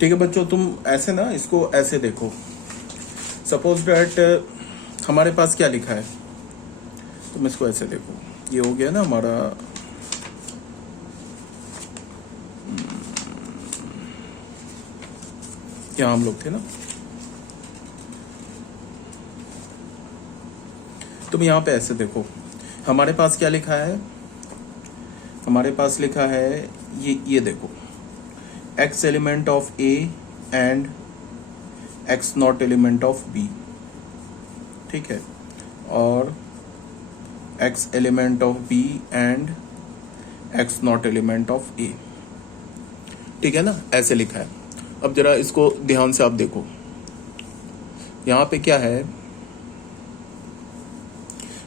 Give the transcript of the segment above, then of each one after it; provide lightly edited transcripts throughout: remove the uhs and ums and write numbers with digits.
ठीक है बच्चों, तुम ऐसे ना इसको ऐसे देखो। सपोज दैट हमारे पास क्या लिखा है, तुम इसको ऐसे देखो। ये हो गया ना हमारा, क्या हम लोग थे ना, तुम यहाँ पे ऐसे देखो। हमारे पास क्या लिखा है, हमारे पास लिखा है ये देखो, x element of a and x not element of b। ठीक है, और x element of b and x not element of a। ठीक है ना, ऐसे लिखा है। अब जरा इसको ध्यान से आप देखो, यहां पे क्या है,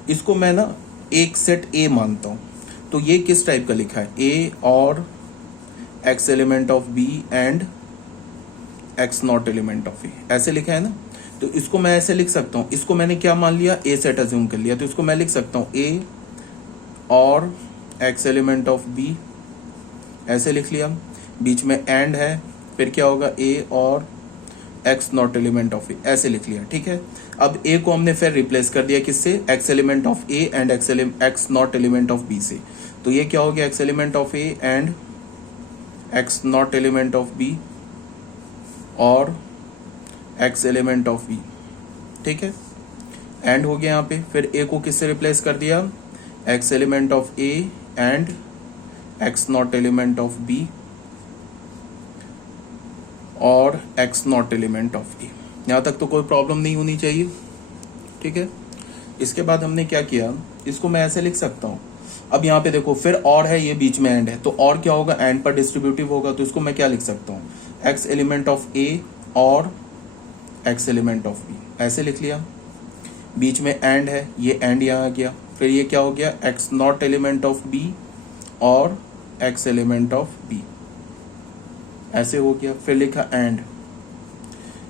इसको मैं ना एक सेट A मानता हूं। तो ये किस टाइप का लिखा है, A और x element of B and x not element of A, ऐसे लिखा है ना। तो इसको मैं ऐसे लिख सकता हूं, इसको मैंने क्या मान लिया, A सेट अज्यूम कर लिया। तो इसको मैं लिख सकता हूं A और x एलिमेंट ऑफ B, ऐसे लिख लिया। बीच में एंड है, फिर क्या होगा A और x not element of A, ऐसे लिख लिया। ठीक है, अब A को हमने फिर रिप्लेस कर दिया किससे, x element of A and x not element of B से। तो ये क्या हो गया, x element of A and x not element of B और x एलिमेंट ऑफ B। ठीक है, एंड हो गया यहाँ पे। फिर A को किससे रिप्लेस कर दिया, x element of A and x not element of B और x not element of A। यहाँ तक तो कोई प्रॉब्लम नहीं होनी चाहिए। ठीक है, इसके बाद हमने क्या किया, इसको मैं ऐसे लिख सकता हूँ। अब यहाँ पे देखो, फिर और है, ये बीच में एंड है, तो और क्या होगा, एंड पर डिस्ट्रीब्यूटिव होगा। तो इसको मैं क्या लिख सकता हूँ, x एलिमेंट ऑफ A और x एलिमेंट ऑफ B, ऐसे लिख लिया। बीच में एंड है, ये एंड यहाँ आ गया। फिर ये क्या हो गया, x not element of B और x एलिमेंट ऑफ B, ऐसे हो गया। फिर लिखा एंड,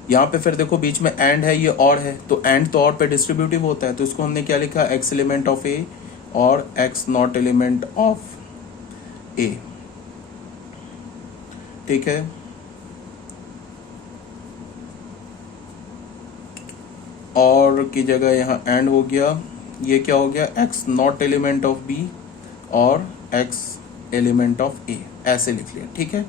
यहाँ पे फिर देखो बीच में एंड है, ये और है, तो एंड तो और पे डिस्ट्रीब्यूटिव होता है। तो इसको हमने क्या लिखा, x एलिमेंट ऑफ A और x not element of A। ठीक है, और की जगह यहाँ एंड हो गया। ये क्या हो गया, x not element of B और x एलिमेंट ऑफ A, ऐसे लिख लिया। ठीक है,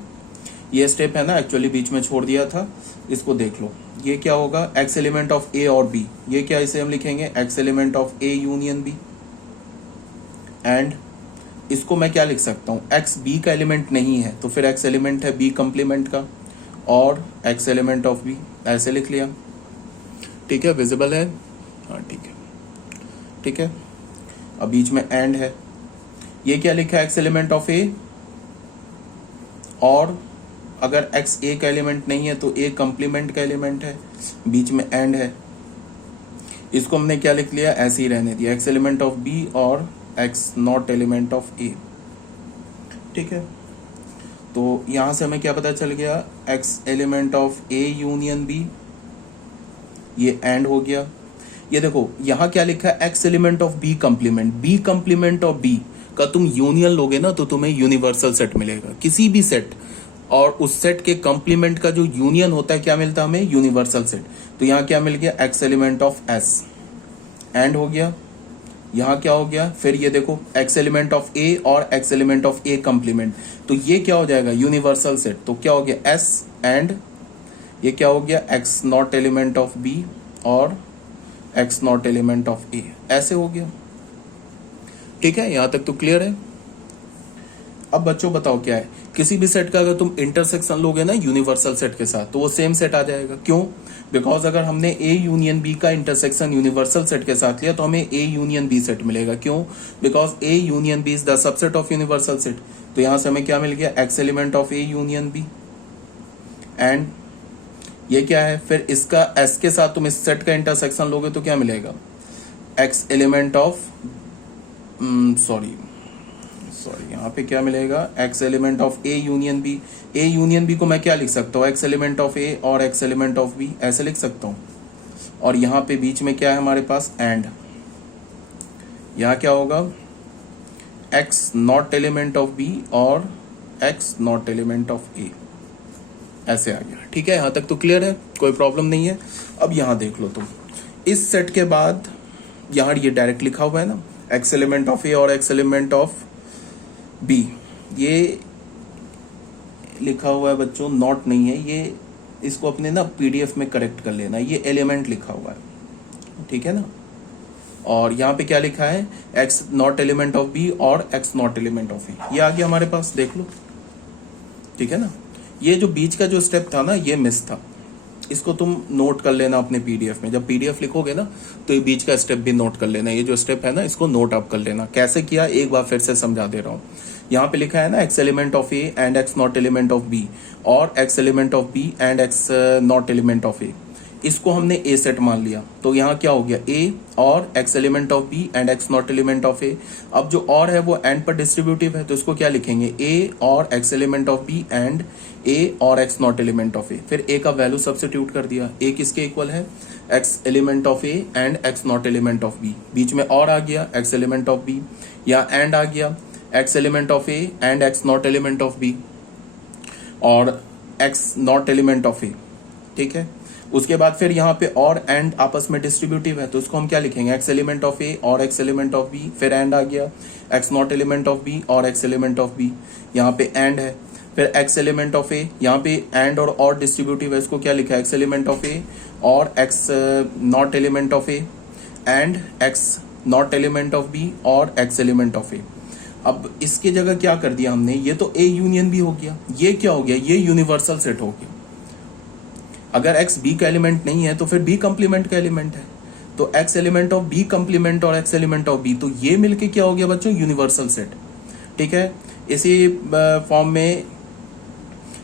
ये स्टेप है ना, एक्चुअली बीच में छोड़ दिया था, इसको देख लो। ये क्या होगा, x एलिमेंट ऑफ A और B, ये क्या, इसे हम लिखेंगे x element of A union B। And इसको मैं क्या लिख सकता हूँ, x B का एलिमेंट नहीं है, तो फिर x एलिमेंट है B कंप्लीमेंट का और x एलिमेंट ऑफ B, ऐसे लिख लिया। ठीक है, विजिबल है, हाँ ठीक है। ठीक है, अब बीच में एंड है, ये क्या लिखा है, x एलिमेंट ऑफ A, और अगर x A का एलिमेंट नहीं है तो A कंप्लीमेंट का एलिमेंट है, बीच में एंड है। इसको हमने क्या लिख लिया, ऐसे ही रहने दिया, x एलिमेंट ऑफ B और x not element of A। ठीक है, तो यहां से हमें क्या पता चल गया, x element of A union B, ये एंड हो गया। ये देखो यहां क्या लिखा है, x element of B complement, B complement of B का तुम यूनियन लोगे ना तो तुम्हें यूनिवर्सल सेट मिलेगा, किसी भी सेट, और उस सेट के कंप्लीमेंट का जो यूनियन होता है क्या मिलता है हमें, यूनिवर्सल सेट। तो यहाँ क्या मिल गया, x element of S, and हो गया। यहाँ क्या हो गया, फिर ये देखो x एलिमेंट ऑफ A और x element of A complement, तो ये क्या हो जाएगा, यूनिवर्सल सेट। तो क्या हो गया, S एंड ये क्या हो गया, x not element of B और x not element of A, ऐसे हो गया। ठीक है, यहां तक तो क्लियर है। अब बच्चों बताओ क्या है, किसी भी सेट का अगर तुम इंटरसेक्शन लोगे ना यूनिवर्सल सेट के साथ, तो वो सेम सेट आ जाएगा। क्यों, बिकॉज अगर हमने A यूनियन B का इंटरसेक्शन यूनिवर्सल सेट के साथ लिया तो हमें A यूनियन B सेट मिलेगा। क्यों, because A union B is the subset of universal set. तो यहां से हमें क्या मिल गया, x element of A union B, and ये क्या है, फिर इसका S के साथ तुम इस सेट का इंटरसेक्शन लोगे तो क्या मिलेगा, x एलिमेंट ऑफ सॉरी यहाँ पे क्या मिलेगा, x element of A union B। A union B को मैं क्या लिख सकता हूँ, x एलिमेंट ऑफ A और x एलिमेंट ऑफ B, ऐसे लिख सकता हूँ। और यहाँ पे बीच में क्या है हमारे पास, एंड, यहाँ क्या होगा, x not element of B और x not element of A, ऐसे आ गया। ठीक है, यहाँ तक तो क्लियर है, कोई प्रॉब्लम नहीं है। अब यहाँ देख लो तुम, इस सेट के बाद यहाँ ये डायरेक्ट लिखा हुआ है ना, एक्स एलिमेंट ऑफ ए और एक्स एलिमेंट ऑफ बी, ये लिखा हुआ है बच्चों, नॉट नहीं है ये, इसको अपने ना पीडीएफ में करेक्ट कर लेना, ये एलिमेंट लिखा हुआ है, ठीक है ना। और यहाँ पे क्या लिखा है, x not element of B और x not element of A, ये आ गया हमारे पास, देख लो, ठीक है ना। ये जो बीच का जो स्टेप था ना, ये मिस था, इसको तुम नोट कर लेना अपने पीडीएफ में, जब पीडीएफ लिखोगे ना तो ये बीच का स्टेप भी नोट कर लेना, ये जो स्टेप है ना इसको नोट अप कर लेना। कैसे किया एक बार फिर से समझा दे रहा हूँ। यहाँ पे लिखा है ना, x element of A and x not element of B, और x element of B and x not element of a, इसको हमने ए सेट मान लिया, तो यहाँ क्या हो गया, ए और x element of B and x not element of ए। अब जो और है वो एंड पर डिस्ट्रीब्यूटिव है, तो इसको क्या लिखेंगे, ए और x element of B and a और x not element of a. फिर ए का वैल्यू सब्स्टिट्यूट कर दिया, ए किसके इक्वल है, x element of A and x not element of b, बीच में और आ गया एक्स एलिमेंट ऑफ बी, या एंड आ गया x element of A and x not element of B और x not element of a, ठीक है। उसके बाद फिर यहाँ पे और एंड आपस में डिस्ट्रीब्यूटिव है, तो इसको हम क्या लिखेंगे, एक्स एलिमेंट ऑफ ए और एक्स एलिमेंट ऑफ बी, फिर एंड आ गया x not element of B और एक्स एलिमेंट ऑफ बी, यहाँ पे एंड है, फिर एक्स एलिमेंट ऑफ ए, यहाँ पे एंड और डिस्ट्रीब्यूटिव है, इसको क्या लिखा है, एक्स एलिमेंट ऑफ ए और x not element of A and x not element of B और एक्स एलिमेंट ऑफ ए। अब इसकी जगह क्या कर दिया हमने, ये तो ए यूनियन बी हो गया, ये क्या हो गया, ये यूनिवर्सल सेट हो गया। अगर x b का एलिमेंट नहीं है तो फिर b कंप्लीमेंट का एलिमेंट है, तो x element of b complement और x एलिमेंट ऑफ b, तो ये मिलके क्या हो गया बच्चों, यूनिवर्सल सेट। ठीक है, इसी फॉर्म में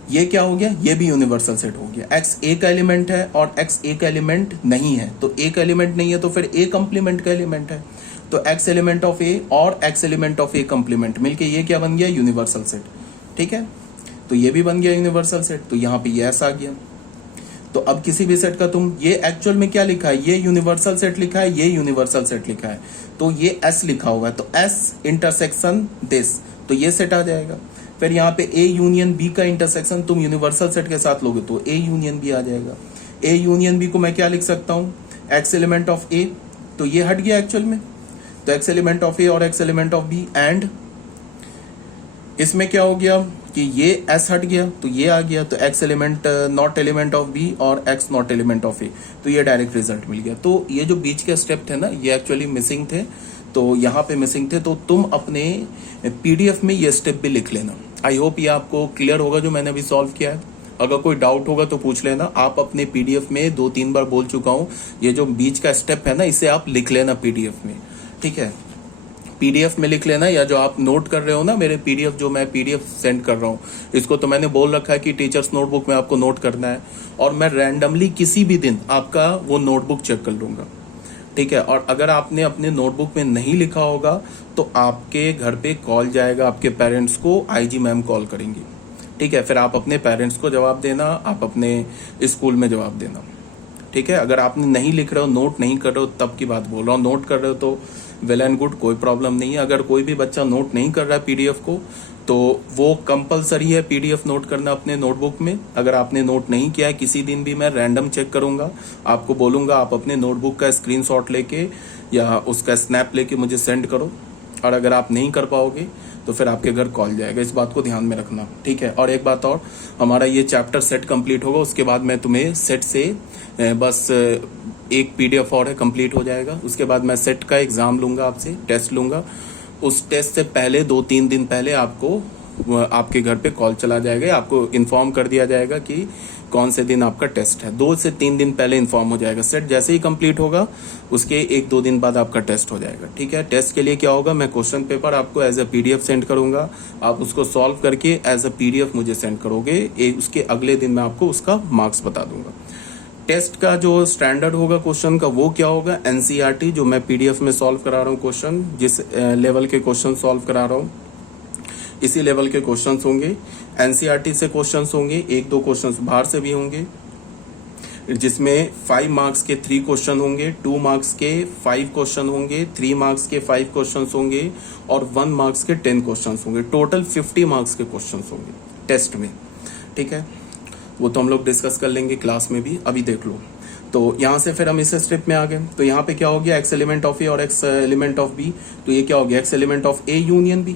ये क्या हो गया, ये भी यूनिवर्सल सेट हो गया। x a का एलिमेंट है और x a का एलिमेंट नहीं है, तो a का एलिमेंट नहीं है तो फिर a कंप्लीमेंट का एलिमेंट है, तो x एलिमेंट ऑफ a और x element of a complement मिलके ये क्या बन गया, यूनिवर्सल सेट। ठीक है, तो ये भी बन गया यूनिवर्सल सेट, तो यहाँ पे ये s आ गया। तो अब किसी भी सेट का तुम, ये एक्चुअल में क्या लिखा है, ये यूनिवर्सल सेट लिखा है, ये यूनिवर्सल सेट लिखा है, तो ये S लिखा हुआ है, तो S इंटरसेक्शन दिस, तो ये सेट आ जाएगा। फिर यहाँ पे A यूनियन B का इंटरसेक्शन तुम यूनिवर्सल सेट के साथ लोगे तो A यूनियन B आ जाएगा। A यूनियन B को मैं क्या लिख सकता हूँ, X एलिमेंट ऑफ A, तो ये हट गया एक्चुअल में, तो X एलिमेंट ऑफ A और X element of B, and इसमें क्या हो गया कि ये S हट गया तो ये आ गया, तो X element not element of B और X not element of A, तो ये डायरेक्ट रिजल्ट मिल गया। तो ये जो बीच के स्टेप थे ना, ये एक्चुअली मिसिंग थे, तो यहाँ पे मिसिंग थे, तो तुम अपने PDF में ये स्टेप भी लिख लेना। आई होप ये आपको क्लियर होगा जो मैंने अभी सॉल्व किया है। अगर कोई डाउट होगा तो पूछ लेना, आप अपने PDF में 2-3 बार बोल चुका हूँ, ये जो बीच का स्टेप है ना इसे आप लिख लेना PDF में, ठीक है। PDF में लिख लेना, या जो आप नोट कर रहे हो ना मेरे PDF, जो मैं PDF सेंड कर रहा हूँ, इसको तो मैंने बोल रखा है कि टीचर्स नोटबुक में आपको नोट करना है, और मैं रैंडमली किसी भी दिन आपका वो नोटबुक चेक कर लूंगा, ठीक है। और अगर आपने अपने नोटबुक में नहीं लिखा होगा तो आपके घर पे कॉल जाएगा, आपके पेरेंट्स को IG मैम कॉल करेंगी, ठीक है। फिर आप अपने पेरेंट्स को जवाब देना, आप अपने स्कूल में जवाब देना, ठीक है। अगर आपने नहीं लिख रहे हो, नोट नहीं कर रहे हो, तब की बात बोल रहा हूँ। नोट कर रहे हो तो वेल एंड गुड, कोई प्रॉब्लम नहीं है। अगर कोई भी बच्चा नोट नहीं कर रहा है PDF को, तो वो कंपलसरी है PDF नोट करना अपने नोटबुक में। अगर आपने नोट नहीं किया है, किसी दिन भी मैं रैंडम चेक करूंगा, आपको बोलूंगा आप अपने नोटबुक का स्क्रीनशॉट लेके या उसका स्नैप लेके मुझे सेंड करो, और अगर आप नहीं कर पाओगे तो फिर आपके घर कॉल जाएगा, इस बात को ध्यान में रखना, ठीक है। और एक बात और, हमारा ये चैप्टर सेट कंप्लीट होगा, उसके बाद मैं तुम्हें सेट से बस एक PDF और है, कंप्लीट हो जाएगा। उसके बाद मैं सेट का एग्जाम लूंगा, आपसे टेस्ट लूंगा। उस टेस्ट से पहले 2-3 दिन पहले आपको आपके घर पे कॉल चला जाएगा, आपको इन्फॉर्म कर दिया जाएगा कि कौन से दिन आपका टेस्ट है। 2 से 3 दिन पहले इन्फॉर्म हो जाएगा। सेट जैसे ही कंप्लीट होगा उसके 1-2 दिन बाद आपका टेस्ट हो जाएगा, ठीक है। टेस्ट के लिए क्या होगा, मैं क्वेश्चन पेपर आपको एज अ PDF सेंड करूंगा, आप उसको सॉल्व करके एज अ PDF मुझे सेंड करोगे, उसके अगले दिन मैं आपको उसका मार्क्स बता दूंगा। टेस्ट का जो स्टैंडर्ड होगा क्वेश्चन का, वो क्या होगा, NCERT जो मैं PDF में सॉल्व करा रहा हूँ क्वेश्चन, जिस लेवल के क्वेश्चन सॉल्व करा रहा हूँ इसी लेवल के क्वेश्चंस होंगे। NCERT से क्वेश्चंस होंगे, 1-2 क्वेश्चंस बाहर से भी होंगे, जिसमें 5 मार्क्स के 3 क्वेश्चन होंगे, 2 मार्क्स के 5 क्वेश्चन होंगे, 3 मार्क्स के 5 क्वेश्चंस होंगे, और 1 मार्क्स के 10 क्वेश्चंस होंगे। टोटल 50 मार्क्स के क्वेश्चंस होंगे टेस्ट में, ठीक है। वो तो हम लोग डिस्कस कर लेंगे क्लास में भी, अभी देख लो। तो यहाँ से फिर हम इस स्टेप में आ गए। तो यहाँ पे क्या हो गया, एक्स एलिमेंट ऑफ ए और एक्स एलिमेंट ऑफ बी। तो ये क्या हो गया, x element of A union B.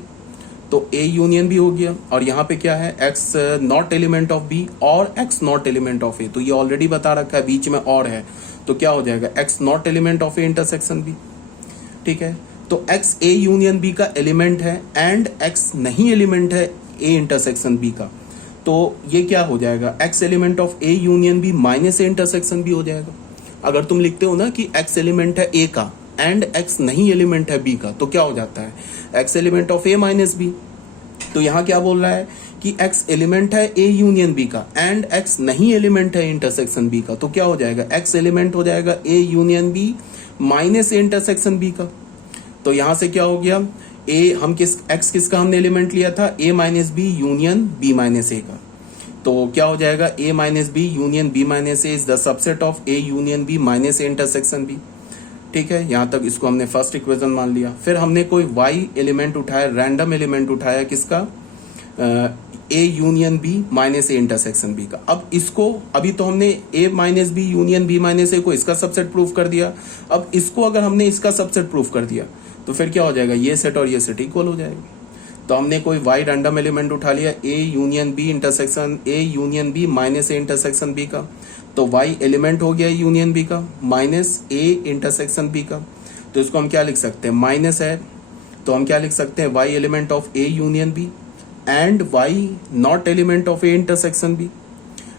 तो ए यूनियन बी हो गया। और यहाँ पे क्या है, x not element of B और एक्स नॉट एलिमेंट ऑफ ए। तो ये ऑलरेडी बता रखा है, बीच में और है, तो क्या हो जाएगा, x not element of A intersection B. ठीक है, तो एक्स ए यूनियन बी का एलिमेंट है एंड एक्स नहीं एलिमेंट है ए इंटरसेक्शन बी का। तो ये क्या हो जाएगा, x element of A union B minus A intersection B हो जाएगा। अगर तुम लिखते हो ना कि एक्स एलिमेंट है ए का एंड एक्स नहीं एलिमेंट है बी का, तो क्या हो जाता है, x element of A minus B. तो यहाँ क्या बोल रहा है कि एक्स एलिमेंट है ए यूनियन बी का एंड एक्स नहीं एलिमेंट है इंटरसेक्शन बी का। तो क्या हो जाएगा, एक्स एलिमेंट हो जाएगा A union B minus A intersection B का। तो यहां से क्या हो गया, ए हम एक्स किसका हमने एलिमेंट लिया था, a minus B union B minus ए का। तो क्या हो जाएगा, a minus B union B minus A is the subset of A union B minus A intersection B. ठीक है, यहां तक इसको हमने फर्स्ट इक्वेशन मान लिया। फिर हमने कोई वाई एलिमेंट उठाया, रैंडम एलिमेंट उठाया, किसका, a union B minus A intersection B का। अब इसको, अभी तो हमने a minus B union B minus a को इसका सबसेट प्रूफ कर दिया। अब इसको अगर हमने इसका सबसेट प्रूफ कर दिया तो फिर क्या हो जाएगा, ये सेट और ये सेट इक्वल हो जाएगा। तो हमने कोई वाई रैंडम एलिमेंट उठा लिया, A union B intersection A union B minus A intersection B का। तो वाई एलिमेंट हो गया यूनियन बी का माइनस ए इंटरसेक्शन बी का। तो इसको हम क्या लिख सकते हैं, माइनस है तो हम क्या लिख सकते हैं, y element of A union B and y not element of A intersection B.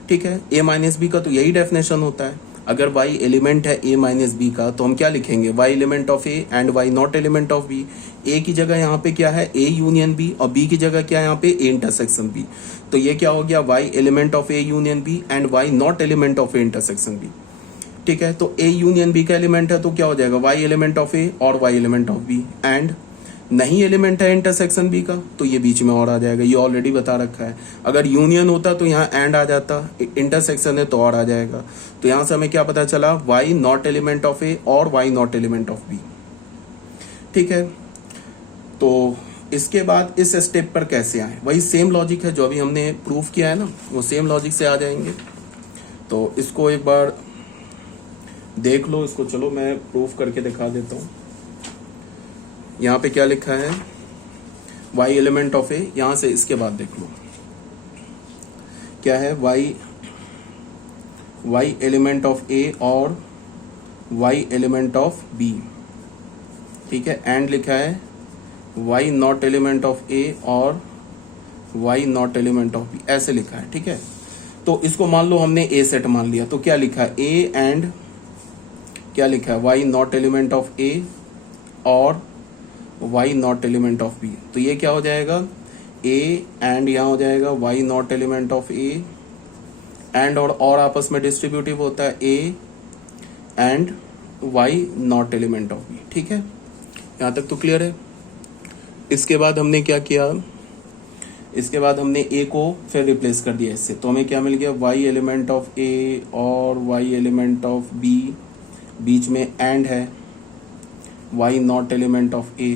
ठीक है, ए माइनस बी का तो यही डेफिनेशन होता है। अगर y एलिमेंट है a माइनस बी का तो हम क्या लिखेंगे, y element of a and y not element of b। a की जगह यहाँ पे क्या है, a यूनियन b, और b की जगह क्या है यहाँ पे, a इंटरसेक्शन b। तो ये क्या हो गया, y element of a union b and y not element of a intersection b। ठीक है, तो a यूनियन b का एलिमेंट है तो क्या हो जाएगा, y एलिमेंट ऑफ a और y element of b and नहीं एलिमेंट है इंटरसेक्शन बी का, तो ये बीच में और आ जाएगा, ये ऑलरेडी बता रखा है। अगर यूनियन होता तो यहाँ एंड आ जाता, इंटरसेक्शन है तो और आ जाएगा। तो यहाँ से हमें क्या पता चला, वाई नॉट एलिमेंट ऑफ ए और y not element of B. ठीक है, तो इसके बाद इस स्टेप पर कैसे आए, वही सेम लॉजिक है जो अभी हमने प्रूफ किया है ना, वो सेम लॉजिक से आ जाएंगे। तो इसको एक बार देख लो, इसको चलो मैं प्रूफ करके दिखा देता हूँ। यहाँ पे क्या लिखा है, y एलिमेंट ऑफ ए, यहां से इसके बाद देख लो क्या है, y एलिमेंट ऑफ ए और y एलिमेंट ऑफ बी। ठीक है, एंड लिखा है y नॉट एलिमेंट ऑफ ए और y not element of B, ऐसे लिखा है। ठीक है, तो इसको मान लो हमने ए सेट मान लिया, तो क्या लिखा है, ए एंड क्या लिखा है, y नॉट एलिमेंट ऑफ ए और y not element of b। तो ये क्या हो जाएगा, a एंड यहाँ हो जाएगा y not element of a and और आपस में डिस्ट्रीब्यूटिव होता है a and y not element of b। ठीक है, यहाँ तक तो क्लियर है। इसके बाद हमने क्या किया, इसके बाद हमने a को फिर रिप्लेस कर दिया इससे, तो हमें क्या मिल गया, y एलिमेंट ऑफ a और y एलिमेंट ऑफ b, बीच में एंड है y not element of a।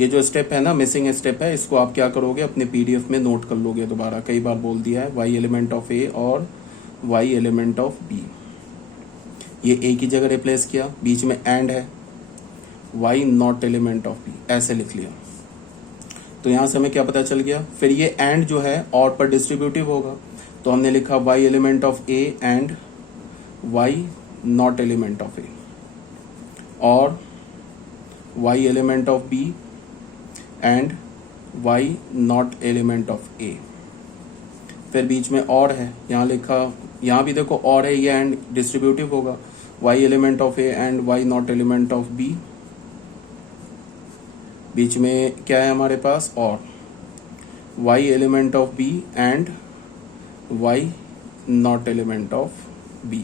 ये जो स्टेप है ना, मिसिंग स्टेप है, इसको आप क्या करोगे, अपने पीडीएफ में नोट कर लोगे दोबारा, कई बार बोल दिया है, y एलिमेंट ऑफ a और y एलिमेंट ऑफ b। ये a की जगह रिप्लेस किया, बीच में एंड है y not element of b, ऐसे लिख लिया। तो यहां से हमें क्या पता चल गया, फिर ये एंड जो है और पर डिस्ट्रीब्यूटिव होगा, तो हमने लिखा y element of a and y not element of a और y element of b and y not element of a। फिर बीच में और है, यहाँ लिखा, यहाँ भी देखो और है, ये एंड डिस्ट्रीब्यूटिव होगा, y element of a and y not element of b। बीच में क्या है हमारे पास, और y element of b and y not element of b।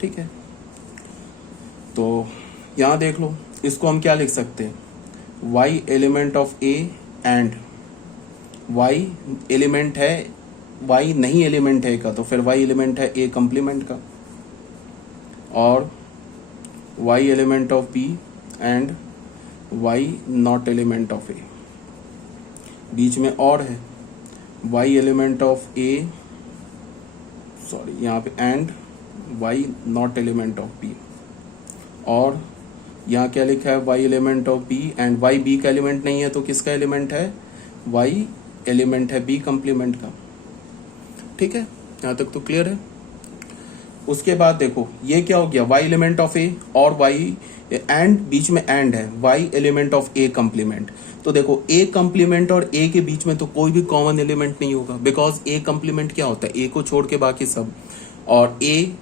ठीक है, तो यहाँ देख लो, इसको हम क्या लिख सकते हैं, y element of a and y element है, y नहीं एलिमेंट है का, तो फिर y एलिमेंट है a कंप्लीमेंट का, और y element of b and y not element of a। बीच में और है y element of A, sorry यहाँ पे and y not element of B, और यहाँ क्या लिखा है y element of B and y B का एलिमेंट नहीं है तो किसका एलिमेंट है, वाई एलिमेंट है बी कंप्लीमेंट का। ठीक है, यहाँ तक तो क्लियर है। उसके बाद देखो ये क्या हो गया, वाई एलिमेंट ऑफ ए और वाई एंड बीच में एंड है, y element of A complement. तो देखो ए कंप्लीमेंट और ए के बीच में तो कोई भी कॉमन एलिमेंट नहीं होगा, बिकॉज ए कंप्लीमेंट क्या होता है, ए को छोड़ के बाकी सब, और ए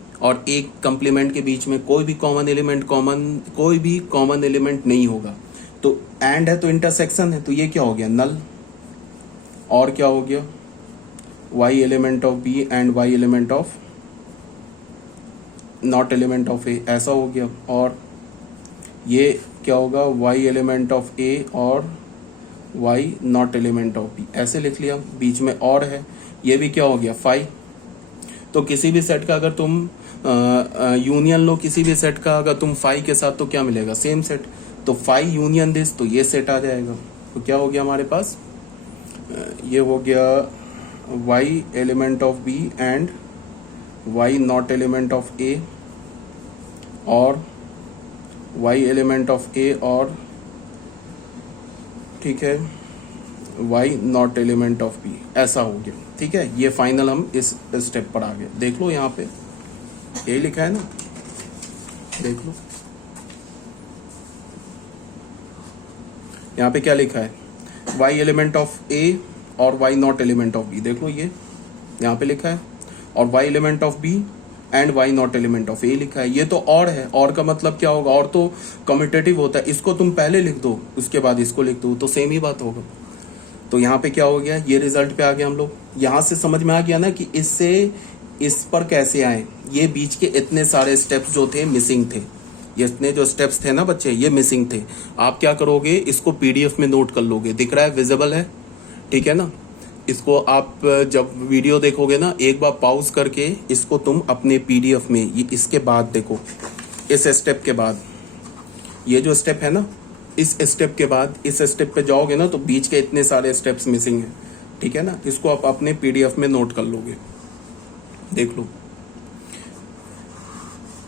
कंप्लीमेंट के बीच में कोई भी कॉमन एलिमेंट नहीं होगा। तो एंड है तो इंटरसेक्शन है, तो ये क्या हो गया नल, और क्या हो गया y element of B and y element of not element of a, ऐसा हो गया। और ये क्या होगा वाई एलिमेंट ऑफ ए और y not element of B, ऐसे लिख लिया, बीच में और है, ये भी क्या हो गया फाई। तो किसी भी सेट का अगर तुम यूनियन लो, किसी भी सेट का अगर तुम फाई के साथ, तो क्या मिलेगा सेम सेट, तो फाई यूनियन दिस, तो ये सेट आ जाएगा। तो क्या हो गया हमारे पास, ये हो गया y element of B and y not element of ए, और वाई एलिमेंट ऑफ ए और ठीक है y not element of b, ऐसा हो गया। ठीक है, ये फाइनल हम इस स्टेप पर आ गए। देख लो यहाँ पे ए लिखा है ना, देख लो यहाँ पे क्या लिखा है, वाई एलिमेंट ऑफ ए और y not element of b, देख लो ये यहाँ पे लिखा है, और y element of B and y not element of a लिखा है। ये तो और है, और का मतलब क्या होगा, और तो कम्यूटेटिव होता है, इसको तुम पहले लिख दो उसके बाद इसको लिख दो तो सेम ही बात होगा। तो यहाँ पे क्या हो गया, ये रिजल्ट पे आ गया हम लोग। यहाँ से समझ में आ गया ना कि इससे इस पर कैसे आए, ये बीच के इतने सारे स्टेप्स जो थे मिसिंग थे, ये इतने जो स्टेप्स थे ना बच्चे ये मिसिंग थे। आप क्या करोगे, इसको पीडीएफ में नोट कर लोगे, दिख रहा है विजिबल है, ठीक है ना। इसको आप जब वीडियो देखोगे ना एक बार पॉज करके इसको तुम अपने पीडीएफ में ये इसके बाद देखो, इस स्टेप के बाद ये जो स्टेप है ना, इस स्टेप के बाद इस स्टेप पे जाओगे ना तो बीच के इतने सारे स्टेप्स मिसिंग है, ठीक है ना। इसको आप अपने पीडीएफ में नोट कर लोगे, देख लो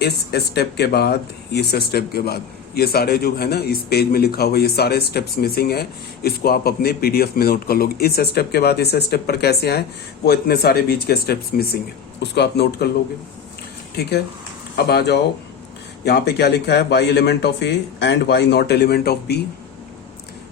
इस स्टेप के बाद इस स्टेप के बाद ये सारे जो है ना इस पेज में लिखा हुआ ये सारे स्टेप्स मिसिंग है, इसको आप अपने पीडीएफ में नोट कर लोगे। इस स्टेप के बाद इस स्टेप पर कैसे आए, वो इतने सारे बीच के स्टेप्स मिसिंग है, उसको आप नोट कर लोगे, ठीक है। अब आ जाओ यहाँ पे क्या लिखा है, y element of A and y not element of B,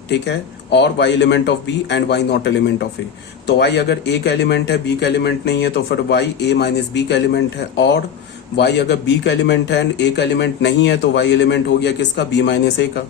ठीक है, और y element of B and y not element of ए। तो वाई अगर ए का एलिमेंट है बी का एलिमेंट नहीं है तो फिर वाई ए माइनस बी का एलिमेंट है, और वाई अगर बी का एलिमेंट है एंड ए का एलिमेंट नहीं है तो वाई एलिमेंट हो गया किसका, बी माइनस ए का।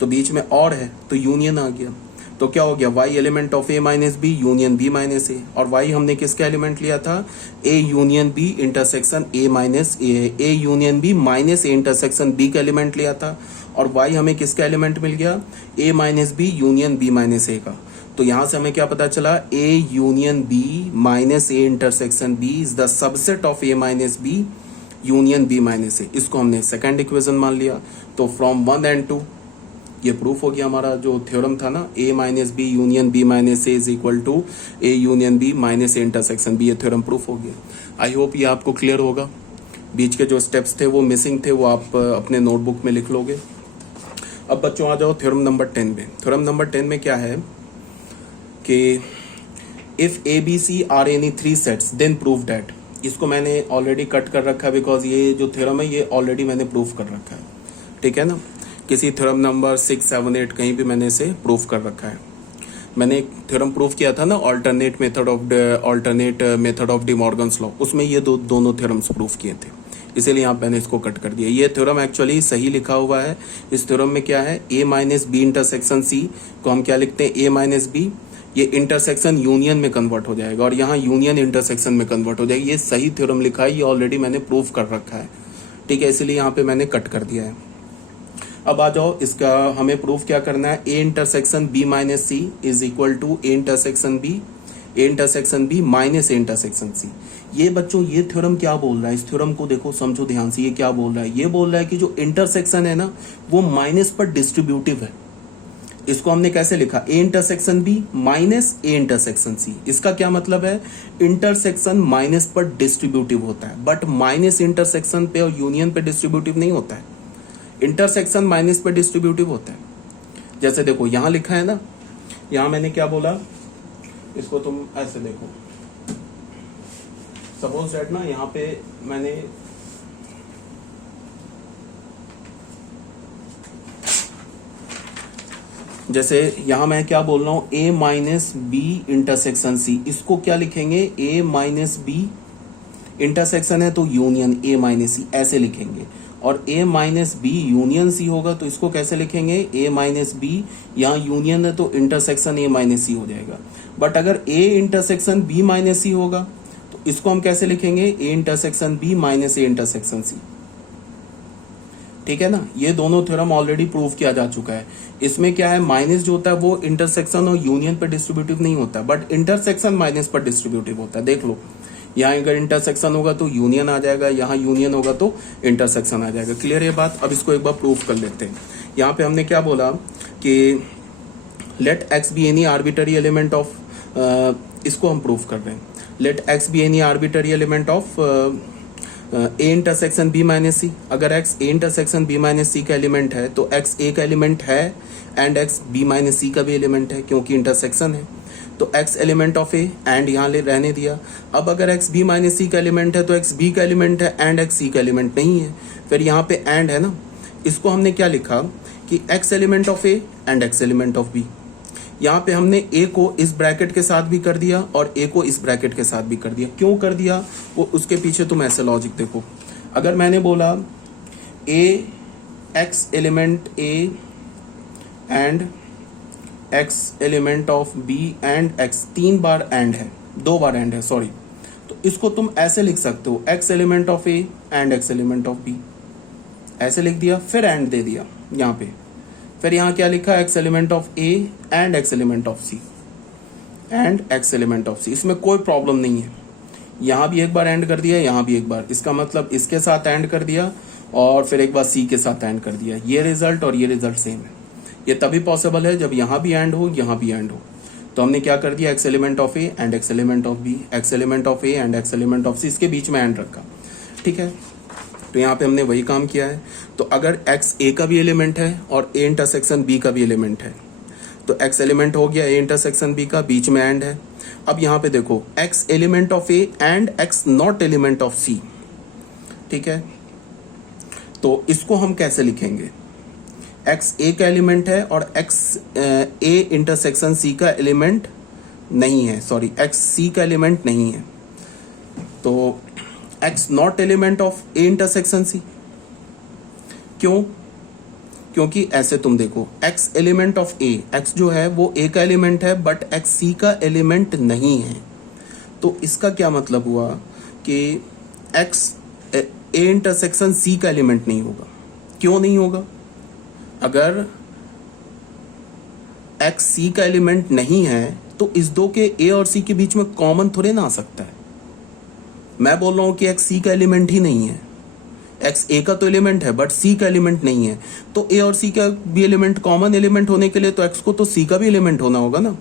तो बीच में और है तो यूनियन आ गया, तो क्या हो गया y element of A minus B union B minus A, और वाई हमने किसका एलिमेंट लिया था, A union B intersection A minus A union B minus A intersection B का एलिमेंट लिया था, और वाई हमें किसका एलिमेंट मिल गया, A minus B union B minus ए का। तो यहां से हमें क्या पता चला, A union B minus A intersection B is the subset of A minus B union B minus A, इसको हमने सेकंड इक्वेशन मान लिया। तो फ्रॉम 1 एंड 2 ये प्रूफ हो गया हमारा जो थ्योरम था ना, A minus B union B minus A is equal to A union B minus A intersection B, ये थ्योरम प्रूफ हो गया। आई होप ये आपको क्लियर होगा। बीच के जो स्टेप्स थे वो मिसिंग थे, वो आप अपने नोटबुक में लिख लोगे। अब बच्चों आ जाओ थ्योरम नंबर 10 में। थ्योरम नंबर 10 में क्या है कि if A B C are any 3 sets then prove that, इसको मैंने ऑलरेडी कट कर रखा है बिकॉज ये जो थ्योरम है ये ऑलरेडी मैंने प्रूफ कर रखा है, ठीक है ना। किसी थ्योरम नंबर 6, 7, 8 कहीं भी मैंने इसे प्रूफ कर रखा है। मैंने एक थ्योरम प्रूफ किया था ना, alternate method of D Morgan's law, उसमें ये दोनों थ्योरम्स प्रूफ किए थे, इसीलिए यहाँ मैंने इसको कट कर दिया। ये थ्योरम एक्चुअली सही लिखा हुआ है। इस थ्योरम में क्या है, ए माइनस बी इंटरसेक्शन सी को हम क्या लिखते हैं, ए माइनस बी, ये इंटरसेक्शन यूनियन में कन्वर्ट हो जाएगा और यहाँ यूनियन इंटरसेक्शन में कन्वर्ट हो जाएगी। ये सही थ्योरम लिखा है, ये ऑलरेडी मैंने प्रूफ कर रखा है, ठीक है, इसलिए यहाँ पे मैंने कट कर दिया है। अब आ जाओ इसका हमें प्रूफ क्या करना है, A intersection B minus C is equal to A intersection B minus A intersection C. ये बच्चों ये थ्योरम क्या बोल रहा है, इस थ्योरम को देखो समझो ध्यान से, ये क्या बोल रहा है, ये बोल रहा है कि जो इंटरसेक्शन है ना वो माइनस पर डिस्ट्रीब्यूटिव है, इसको हमने कैसे लिखा, A intersection B minus A intersection C. इसका क्या मतलब है, इंटरसेक्शन माइनस पर डिस्ट्रीब्यूटिव होता है, बट माइनस इंटरसेक्शन पे और यूनियन पे डिस्ट्रीब्यूटिव नहीं होता है, इंटरसेक्शन माइनस पे डिस्ट्रीब्यूटिव होता है। जैसे देखो यहां लिखा है ना, यहां मैंने क्या बोला, इसको तुम ऐसे देखो, सपोज दैट ना यहां पे मैंने जैसे यहां मैं क्या बोल रहा हूं, ए माइनस बी इंटरसेक्शन सी, इसको क्या लिखेंगे, ए माइनस बी इंटरसेक्शन है तो यूनियन ए माइनस सी ऐसे लिखेंगे, और ए माइनस बी यूनियन सी होगा तो इसको कैसे लिखेंगे, ए माइनस बी, यहाँ यूनियन है तो इंटरसेक्शन ए माइनस सी हो जाएगा। बट अगर A intersection B minus C होगा तो इसको हम कैसे लिखेंगे, A intersection B minus A intersection C. ठीक है ना, ये दोनों थ्योरम ऑलरेडी प्रूव किया जा चुका है। इसमें क्या है, माइनस जो होता है वो इंटरसेक्शन और यूनियन पर डिस्ट्रीब्यूटिव नहीं होता, बट इंटरसेक्शन माइनस पर डिस्ट्रीब्यूटिव होता है। देख लो, यहाँ अगर इंटरसेक्शन होगा तो यूनियन आ जाएगा, यहाँ यूनियन होगा तो इंटरसेक्शन आ जाएगा। क्लियर है बात। अब इसको एक बार प्रूफ कर लेते हैं। यहाँ पे हमने क्या बोला कि let x be any arbitrary element of, इसको हम प्रूफ कर रहे हैं, let x be any arbitrary element of A intersection B minus C. अगर x A intersection B minus C का एलिमेंट है तो एक्स ए का एलिमेंट है and x B minus C का भी एलिमेंट है, क्योंकि इंटरसेक्शन है तो x element of A and यहाँ ले रहने दिया। अब अगर x b माइनस सी का एलिमेंट है तो x b का एलिमेंट है एंड x c का एलिमेंट नहीं है, फिर यहाँ पे एंड है ना, इसको हमने क्या लिखा कि x element of A and x element of b। यहाँ पे हमने a को इस ब्रैकेट के साथ भी कर दिया और a को इस ब्रैकेट के साथ भी कर दिया। क्यों कर दिया, वो उसके पीछे तुम ऐसे लॉजिक देखो। अगर मैंने बोला a x element a and x element of b and x, तीन बार एंड है, दो बार एंड है सॉरी, तो इसको तुम ऐसे लिख सकते हो x element of a and x element of b, ऐसे लिख दिया, फिर एंड दे दिया यहाँ पे, फिर यहाँ क्या लिखा, x element of a and x element of c and x element of c। इसमें कोई प्रॉब्लम नहीं है, यहाँ भी एक बार एंड कर दिया, यहाँ भी एक बार, इसका मतलब इसके साथ एंड कर दिया और फिर एक बार c के साथ एंड कर दिया, ये रिजल्ट और ये रिजल्ट सेम है। ये तभी पॉसिबल है जब यहाँ भी एंड हो यहाँ भी एंड हो। तो हमने क्या कर दिया, x element of a and x element of b, x element of a and x element of c, इसके बीच में एंड रखा। ठीक है, तो यहाँ पे हमने वही काम किया है। तो अगर x a का भी एलिमेंट है और a इंटरसेक्शन b का भी एलिमेंट है तो x एलिमेंट हो गया a इंटरसेक्शन b का, बीच में एंड है। अब यहाँ पे देखो x element of a and x not element of c। ठीक है, तो इसको हम कैसे लिखेंगे, x a का एलिमेंट है और x a इंटरसेक्शन c का एलिमेंट नहीं है, सॉरी x c का एलिमेंट नहीं है, तो x not element of a intersection c। क्यों, क्योंकि ऐसे तुम देखो x element of a, x जो है वो a का एलिमेंट है बट x c का एलिमेंट नहीं है, तो इसका क्या मतलब हुआ कि x a इंटरसेक्शन c का एलिमेंट नहीं होगा। क्यों नहीं होगा, अगर x c का एलिमेंट नहीं है तो इस दो के a और c के बीच में कॉमन थोड़े ना आ सकता है। मैं बोल रहा हूं कि x c का एलिमेंट ही नहीं है, x a का तो एलिमेंट है बट c का एलिमेंट नहीं है, तो a और c का भी एलिमेंट, कॉमन एलिमेंट होने के लिए तो x को तो c का भी एलिमेंट होना होगा ना।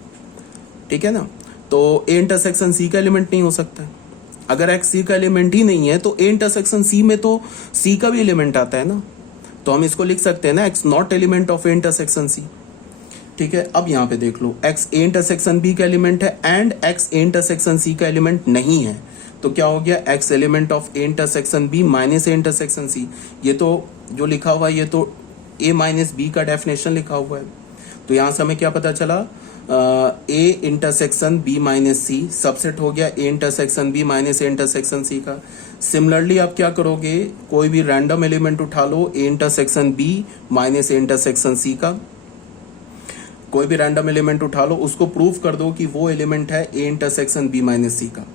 ठीक है ना, तो a इंटरसेक्शन c का एलिमेंट नहीं हो सकता है। अगर x c का एलिमेंट ही नहीं है तो a इंटरसेक्शन c में तो c का भी एलिमेंट आता है ना, तो हम इसको लिख सकते हैं ना x not element of a intersection c। ठीक है, अब यहाँ पे देख लो x a इंटरसेक्शन b का एलिमेंट है and x a intersection c का एलिमेंट नहीं है, तो क्या हो गया, x element of a intersection b minus a intersection c। ये तो जो लिखा हुआ है ये तो a माइनस b का डेफिनेशन लिखा हुआ है, तो यहाँ से हमें क्या पता चला, a intersection b minus c subset हो गया a intersection b minus a intersection c का। सिमिलरली आप क्या करोगे, कोई भी रैंडम एलिमेंट उठा लो a intersection b minus a intersection c का, कोई भी रैंडम एलिमेंट उठा लो, उसको प्रूव कर दो कि वो एलिमेंट है a intersection b minus c का,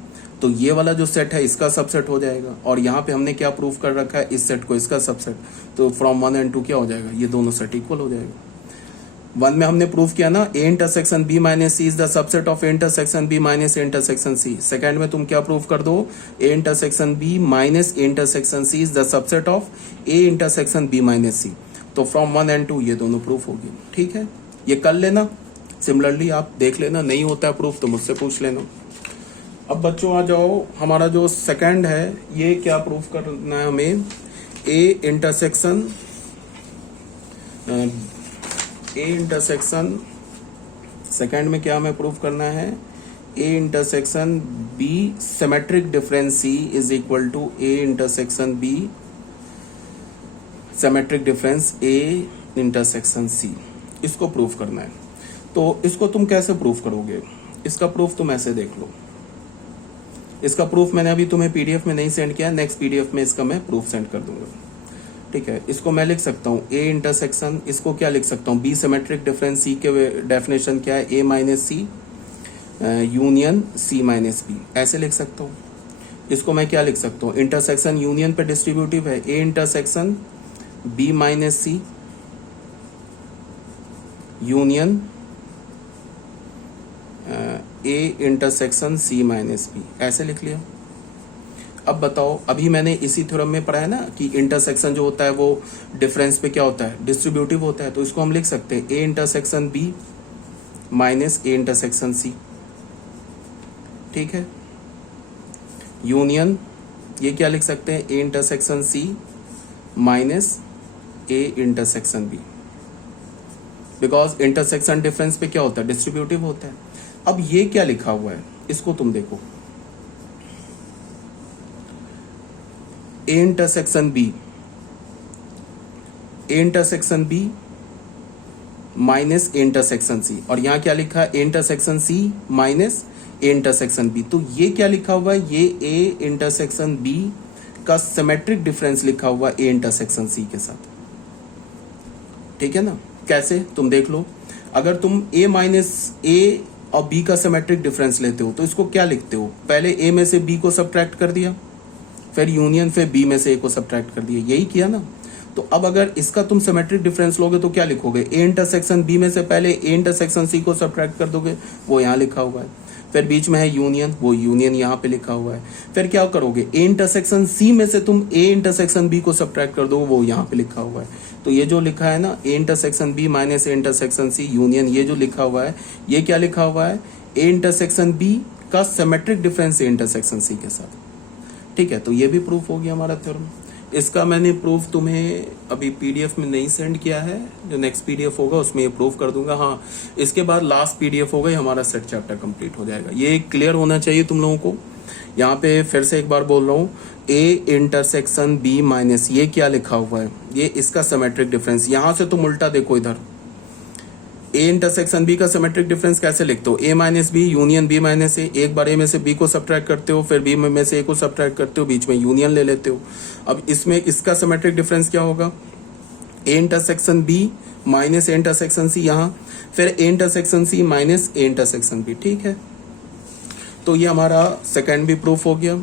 तो ये वाला जो सेट है इसका सबसेट हो जाएगा। और यहाँ पे हमने क्या प्रूव कर रखा है, इस सेट को इसका सबसेट, तो फ्रॉम 1 एंड 2 क्या हो जाएगा, ये दोनों सेट इक्वल हो जाएगा। 1 में हमने प्रूव किया ना, a intersection b minus c is the subset of a intersection b minus a intersection c। Second में तुम क्या प्रूव कर दो, a intersection b minus a intersection c is the subset of a intersection b minus c। तो from 1 and 2 ये दोनों proof होगी। ठीक है, ये कर लेना, सिमिलरली आप देख लेना, नहीं होता है प्रूफ तो मुझसे पूछ लेना। अब बच्चों आ जाओ, हमारा जो सेकंड है ये क्या प्रूफ करना है हमें, ए इंटरसेक्शन सेकंड में क्या हमें प्रूफ करना है, A intersection B symmetric difference C is equal to A intersection B symmetric difference A intersection C, इसको प्रूफ करना है। तो इसको तुम कैसे प्रूफ करोगे, इसका प्रूफ तुम ऐसे देख लो, इसका प्रूफ मैंने अभी तुम्हें पीडीएफ में नहीं सेंड किया, नेक्स्ट पीडीएफ में इसका मैं प्रूफ सेंड कर दूंगा, ठीक है। इसको मैं लिख सकता हूँ ए इंटरसेक्शन, इसको क्या लिख सकता हूँ, बी सिमेट्रिक डिफरेंस सी के डेफिनेशन क्या है, ए minus C union C minus B, ऐसे लिख सकता हूँ। इसको मैं क्या लिख सकता हूँ, इंटरसेक्शन यूनियन पे डिस्ट्रीब्यूटिव है, A intersection B minus C union A intersection C minus B, ऐसे लिख लिया। अब बताओ, अभी मैंने इसी थ्योरम में पढ़ा है ना कि इंटरसेक्शन जो होता है वो डिफरेंस पे क्या होता है, डिस्ट्रीब्यूटिव होता है, तो इसको हम लिख सकते हैं A intersection B minus A intersection C, ठीक है। यूनियन ये क्या लिख सकते हैं, A intersection C minus A intersection B, because intersection difference पे क्या होता है, डिस्ट्रीब्यूटिव होता है। अब ये क्या लिखा हुआ है, इसको तुम देखो, A intersection B minus A intersection C, और यहां क्या लिखा है, A intersection C minus A intersection B. तो ये क्या लिखा हुआ है, ये ए इंटरसेक्शन बी का सिमेट्रिक डिफरेंस लिखा हुआ है ए इंटरसेक्शन सी के साथ, ठीक है ना। कैसे, तुम देख लो, अगर तुम ए माइनस ए और बी का सिमेट्रिक डिफरेंस लेते हो तो इसको क्या लिखते हो, पहले ए में से बी को सब्ट्रैक्ट कर दिया, फिर यूनियन, फिर बी में से ए को सब्ट्रैक्ट कर दिया, यही किया ना। तो अब अगर इसका तुम सिमेट्रिक डिफरेंस लोगे तो क्या लिखोगे, ए इंटरसेक्शन बी में से पहले ए इंटरसेक्शन सी को सब्ट्रैक्ट कर दोगे, वो यहाँ लिखा हुआ है, फिर बीच में है यूनियन, वो यूनियन यहाँ पे लिखा हुआ है, फिर क्या करोगे, ए इंटरसेक्शन सी में से तुम ए इंटरसेक्शन बी को सब्ट्रैक्ट कर दो, वो यहाँ पे लिखा हुआ है। तो ये जो लिखा है ना, A intersection B minus A intersection C union, ये जो लिखा हुआ है, ये क्या लिखा हुआ है, ए इंटरसेक्शन बी का symmetric difference A intersection C के साथ, ठीक है। तो ये भी प्रूफ हो गया हमारा थ्योरम। इसका मैंने प्रूफ तुम्हें अभी पीडीएफ में नहीं सेंड किया है, जो नेक्स्ट पीडीएफ होगा उसमें ये प्रूफ कर दूंगा। हाँ, इसके बाद लास्ट पीडीएफ होगा, हमारा सेट चैप्टर कंप्लीट हो जाएगा। ये क्लियर होना चाहिए तुम लोगों को। यहाँ पे फिर से एक बार बोल रहा हूँ, ए इंटरसेक्शन बी माइनस, ये क्या लिखा हुआ है, ये इसका सिमेट्रिक डिफरेंस। यहां से तुम उल्टा देखो, इधर ए इंटरसेक्शन बी का सिमेट्रिक डिफरेंस कैसे लिखते हो, A minus B union B minus A, एक बार ए में से बी को सब्ट्रैक्ट करते हो, फिर बी में से ए को सब्ट्रैक्ट करते हो, बीच में यूनियन ले लेते हो। अब इसमें इसका सिमेट्रिक डिफरेंस क्या होगा, A intersection B minus A intersection C यहाँ, फिर A intersection C minus A intersection B, ठीक है। तो ये हमारा सेकेंड भी प्रूफ हो गया।